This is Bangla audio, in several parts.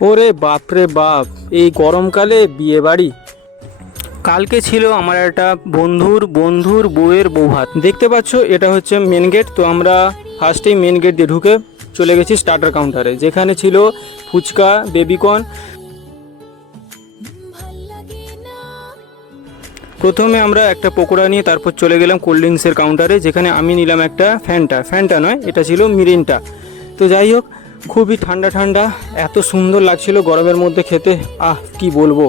ওরে বাপরে বাপ, এই গরমকালে বিয়ে বাড়ি! কালকে ছিল আমার একটা বন্ধুর বউয়ের বৌভাত। দেখতে পাচ্ছ এটা হচ্ছে মেন গেট। তো আমরা ফার্স্টেই মেন গেট দিয়ে ঢুকে চলে গেছি স্টার্টার কাউন্টারে, যেখানে ছিল ফুচকা, বেবিকর্ন। প্রথমে আমরা একটা পকোড়া নিয়ে তারপর চলে গেলাম কোল্ড ড্রিঙ্কসের কাউন্টারে, যেখানে আমি নিলাম একটা ফ্যান্টা নয়, এটা ছিল মিরিন্টা। তো যাই হোক, খুবই ঠান্ডা ঠান্ডা, এত সুন্দর লাগছিল গরমের মধ্যে খেতে, কি বলবো।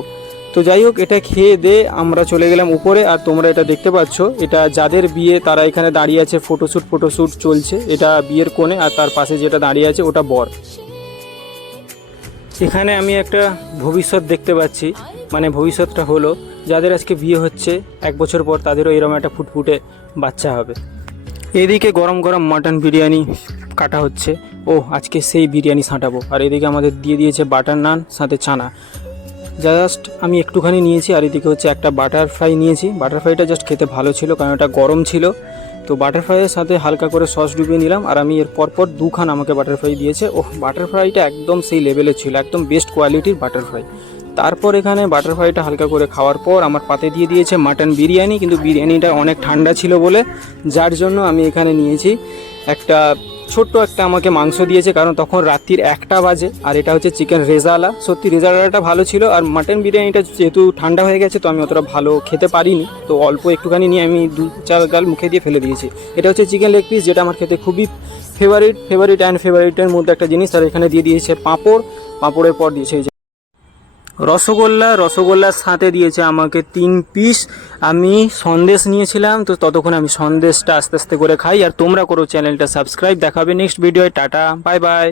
তো যাই হোক, এটা খেয়ে দে আমরা চলে গেলাম উপরে। আর তোমরা এটা দেখতে পাচ্ছ, এটা যাদের বিয়ে তারা এখানে দাঁড়িয়ে আছে, ফটোশ্যুট চলছে। এটা বিয়ের কোণে, আর তার পাশে যেটা দাঁড়িয়ে আছে ওটা বর। এখানে আমি একটা ভবিষ্যৎ দেখতে পাচ্ছি, মানে ভবিষ্যৎটা হলো যাদের আজকে বিয়ে হচ্ছে 1 বছর পর তাদেরও এরকম একটা ফুটফুটে বাচ্চা হবে। এদিকে গরম গরম মাটন বিরিয়ানি কাটা হচ্ছে, আজকে সেই বিরিয়ানি ছাঁটাবো। আর এদিকে আমাদের দিয়ে দিয়েছে বাটার নান সাথে চানা। জাস্ট আমি একটুখানি নিয়েছি। আর এদিকে হচ্ছে একটা বাটার ফ্রাই নিয়েছি। বাটার ফ্রাইটা জাস্ট খেতে ভালো ছিল, কারণ এটা গরম ছিল। তো বাটার ফ্রাইয়ের সাথে হালকা করে সস ডুবিয়ে নিলাম। আর আমি এর পরপর 2 খান আমাকে বাটার ফ্রাই দিয়েছে। বাটার ফ্রাইটা একদম সেই লেভেলের ছিল, একদম বেস্ট কোয়ালিটির বাটার ফ্রাই। তারপর এখানে বাটার ফ্রাইটা হালকা করে খাওয়ার পর আমার পাতে দিয়ে দিয়েছে মাটন বিরিয়ানি, কিন্তু বিরিয়ানিটা অনেক ঠান্ডা ছিল বলে, যার জন্য আমি এখানে নিয়েছি একটা ছোট্ট একটা আমাকে মাংস দিয়েছে, কারণ তখন রাত্রির 1টা বাজে। আর এটা হচ্ছে চিকেন রেজালা। সত্যি রেজালাটা ভালো ছিল। আর মাটন বিরিয়ানিটা যেহেতু ঠান্ডা হয়ে গেছে, তো আমি অতটা ভালো খেতে পারিনি, তো অল্প একটুখানি নিয়ে আমি 2-4 গাল মুখে দিয়ে ফেলে দিয়েছি। এটা হচ্ছে চিকেন লেগ পিস, যেটা আমার খেতে খুবই ফেভারিটের মধ্যে একটা জিনিস। আর এখানে দিয়ে দিয়েছে পাঁপড়ের পর দিয়েছে রসগোল্লার সাথে দিয়েছে আমাকে 3 পিস। আমি সন্দেশ নিয়েছিলাম, তো ততক্ষণ আমি সন্দেশটা আস্তে আস্তে করে খাই। আর তোমরা করো চ্যানেলটা সাবস্ক্রাইব। দেখাবে নেক্সট ভিডিওয়। টাটা, বাই বাই।